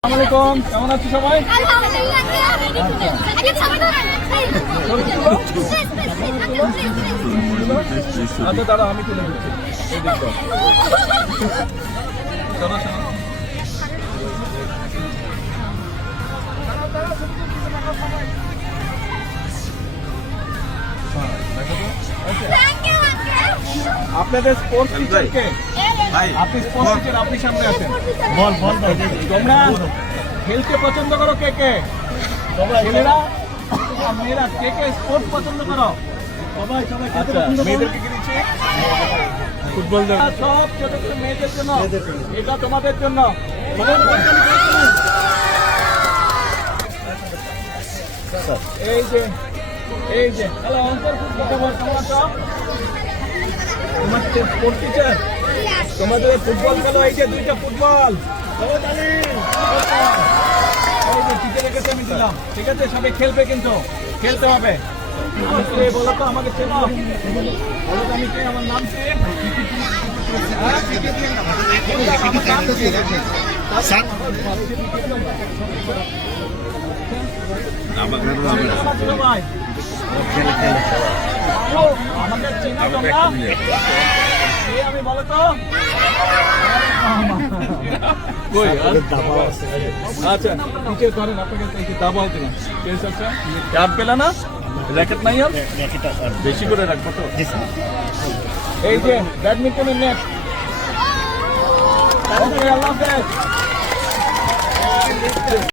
আসসালামু আলাইকুম, কেমন আছো সবাই? আচ্ছা দাঁড়া, আমি তুলে দিচ্ছি। এই দেখো। চলো, চলো। আপনাদের স্পোর্টস টিচার কে? আপনি স্পোর্টস টিচার, আপনি সামনে আছেন। বল বল তোমরা খেলতে পছন্দ করো কে কে? ছেলেরা আর মেয়েরা কে কে স্পোর্টস পছন্দ করো? সবাই সবাই। আচ্ছা, মেয়েদেরকে কি দিচ্ছি? ফুটবল। সব ছোট ছোট মেয়েদের জন্য, এটা তোমাদের জন্য। এই যে হ্যালো অন্তর, কেমন আছো? তোমার স্পোর্টস টিচার, তোমাদের ফুটবল খেলো। এই যে দুইটা ফুটবল টিচারের কাছে আমি দিলাম, ঠিক আছে? সবাই খেলবে, কিন্তু খেলতে হবে। বলো তো আমাকে চেনো? বলো তো আমি কে, আমার নাম কি? আমাকে চেনো তোমরা? আমি বলো তো। আচ্ছা টিচার করেন, আপনাকে দাবাও দিলাম। আর পেলে না র্যাকেট নাই, আর বেশি করে রাখবো তো। এই যে ব্যাডমিন্টনের নেট। আল্লাহ হাফেজ।